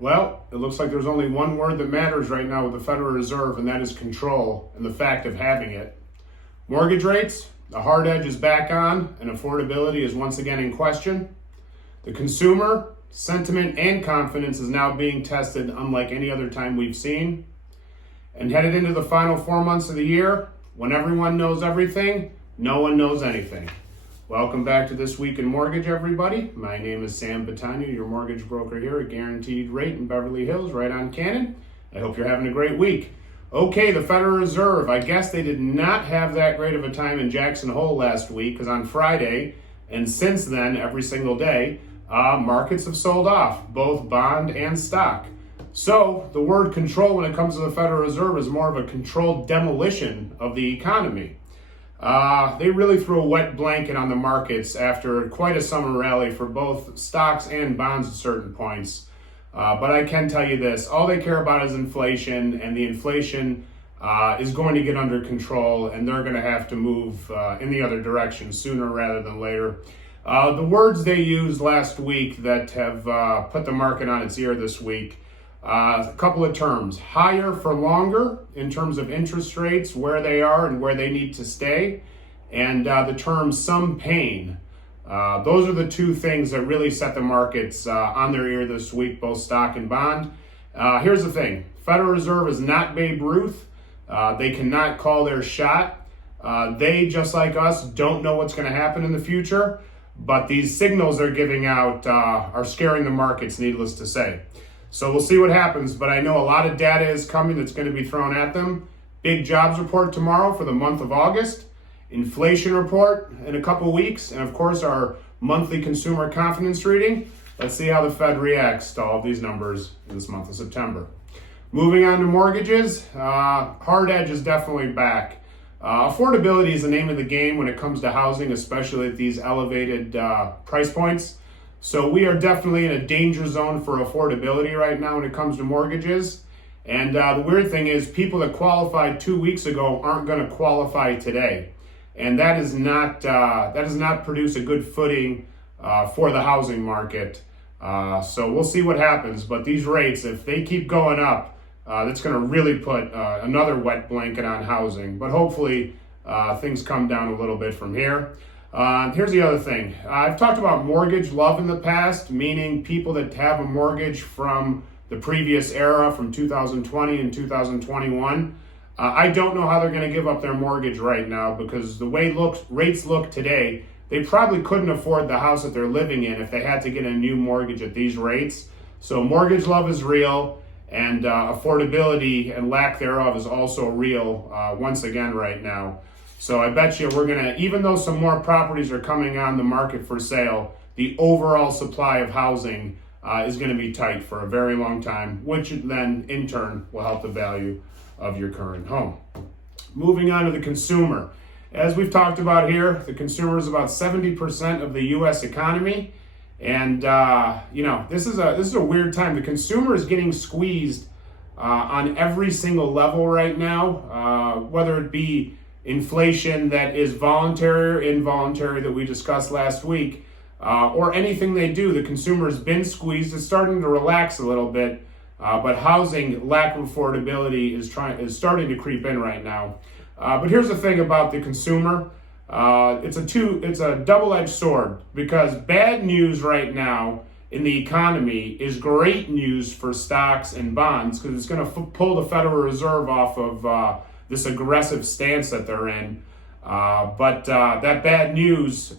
Well, it looks like there's only one word that matters right now with the Federal Reserve, and that is control and the fact of having it. Mortgage rates, the hard edge is back on, and affordability is once again in question. The consumer, sentiment and confidence is now being tested unlike any other time we've seen. And headed into the final 4 months of the year, when everyone knows everything, no one knows anything. Welcome back to This Week in Mortgage, everybody. My name is Sam Battaglia, your mortgage broker here at Guaranteed Rate in Beverly Hills, right on Cannon. I hope you're having a great week. Okay, the Federal Reserve, I guess they did not have that great of a time in Jackson Hole last week, because on Friday, and since then, every single day, markets have sold off, both bond and stock. So the word control when it comes to the Federal Reserve is more of a controlled demolition of the economy. They really threw a wet blanket on the markets after quite a summer rally for both stocks and bonds at certain points. But I can tell you this, all they care about is inflation, and the inflation is going to get under control, and they're going to have to move in the other direction sooner rather than later. The words they used last week that have put the market on its ear this week, a couple of terms: higher for longer in terms of interest rates, where they are and where they need to stay, and the term some pain. Those are the two things that really set the markets on their ear this week, both stock and bond. Here's the thing: Federal Reserve is not Babe Ruth. They cannot call their shot. They, just like us, don't know what's going to happen in the future, but these signals they're giving out are scaring the markets, needless to say. So we'll see what happens, but I know a lot of data is coming that's going to be thrown at them. Big jobs report tomorrow for the month of August, inflation report in a couple weeks, and of course our monthly consumer confidence reading. Let's see how the Fed reacts to all of these numbers in this month of September. Moving on to mortgages, hard edge is definitely back. Affordability is the name of the game when it comes to housing, especially at these elevated price points. So we are definitely in a danger zone for affordability right now when it comes to mortgages. And the weird thing is, people that qualified 2 weeks ago aren't going to qualify today. And that does not produce a good footing for the housing market. So we'll see what happens. But these rates, if they keep going up, that's going to really put another wet blanket on housing. But hopefully things come down a little bit from here. Here's the other thing. I've talked about mortgage love in the past, meaning people that have a mortgage from the previous era, from 2020 and 2021. I don't know how they're going to give up their mortgage right now, because the way rates look today, they probably couldn't afford the house that they're living in if they had to get a new mortgage at these rates. So mortgage love is real, and affordability and lack thereof is also real once again right now. So I bet you even though some more properties are coming on the market for sale, the overall supply of housing is going to be tight for a very long time, which then in turn will help the value of your current home. Moving on to the consumer. As we've talked about here, the consumer is about 70% of the U.S. economy. And, this is a weird time. The consumer is getting squeezed on every single level right now, whether it be inflation that is voluntary or involuntary that we discussed last week, or anything they do. The consumer's been squeezed. It's starting to relax a little bit, but housing lack of affordability is starting to creep in right now. But here's the thing about the consumer. It's a double-edged sword, because bad news right now in the economy is great news for stocks and bonds, because it's going to pull the Federal Reserve off of this aggressive stance that they're in. But that bad news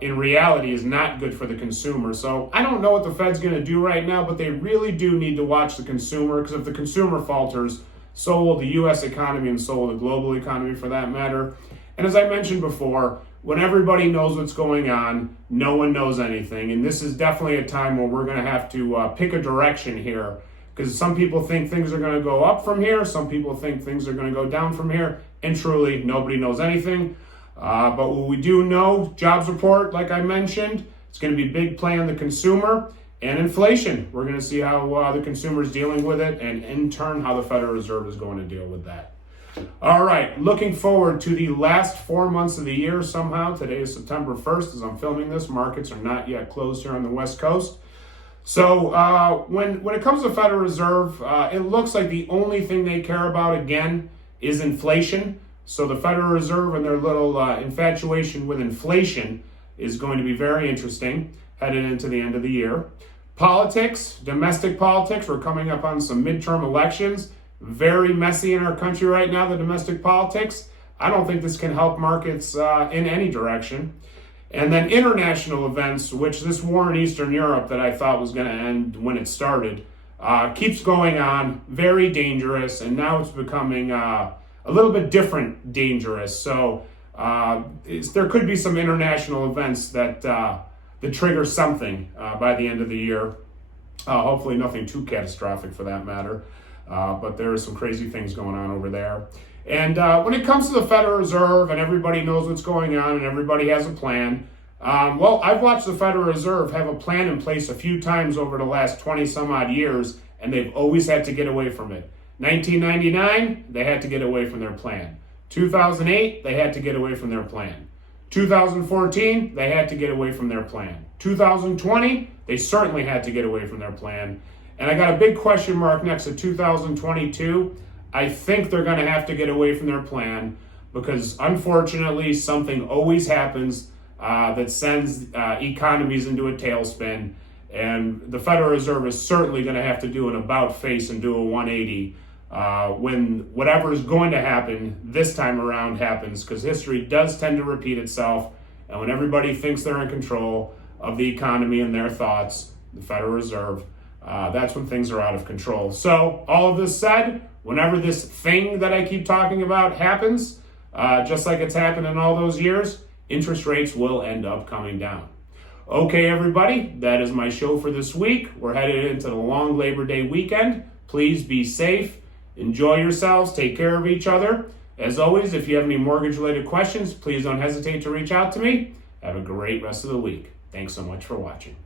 in reality is not good for the consumer. So I don't know what the Fed's going to do right now, but they really do need to watch the consumer, because if the consumer falters, so will the U.S. economy, and so will the global economy for that matter. And as I mentioned before, when everybody knows what's going on, no one knows anything. And this is definitely a time where we're going to have to pick a direction here. Because some people think things are going to go up from here, some people think things are going to go down from here, and truly, nobody knows anything. But what we do know, jobs report, like I mentioned, it's going to be a big play on the consumer, and inflation. We're going to see how the consumer is dealing with it, and in turn, how the Federal Reserve is going to deal with that. All right, looking forward to the last 4 months of the year somehow. Today is September 1st. As I'm filming this, markets are not yet closed here on the West Coast. So when it comes to Federal Reserve, it looks like the only thing they care about again is inflation. So the Federal Reserve and their little infatuation with inflation is going to be very interesting headed into the end of the year. Politics, domestic politics, we're coming up on some midterm elections. Very messy in our country right now, the domestic politics. I don't think this can help markets in any direction. And then international events, which this war in Eastern Europe that I thought was going to end when it started, keeps going on, very dangerous, and now it's becoming a little bit different dangerous. So there could be some international events that trigger something by the end of the year. Hopefully nothing too catastrophic for that matter, but there are some crazy things going on over there. And when it comes to the Federal Reserve and everybody knows what's going on and everybody has a plan, well, I've watched the Federal Reserve have a plan in place a few times over the last 20 some odd years, and they've always had to get away from it. 1999, they had to get away from their plan. 2008, they had to get away from their plan. 2014, they had to get away from their plan. 2020, they certainly had to get away from their plan. And I got a big question mark next to 2022. I think they're going to have to get away from their plan because unfortunately something always happens that sends economies into a tailspin, and the Federal Reserve is certainly going to have to do an about face and do a 180 when whatever is going to happen this time around happens, because history does tend to repeat itself, and when everybody thinks they're in control of the economy and their thoughts, the Federal Reserve, that's when things are out of control. So all of this said, whenever this thing that I keep talking about happens, just like it's happened in all those years, interest rates will end up coming down. Okay, everybody, that is my show for this week. We're headed into the long Labor Day weekend. Please be safe, enjoy yourselves, take care of each other. As always, if you have any mortgage-related questions, please don't hesitate to reach out to me. Have a great rest of the week. Thanks so much for watching.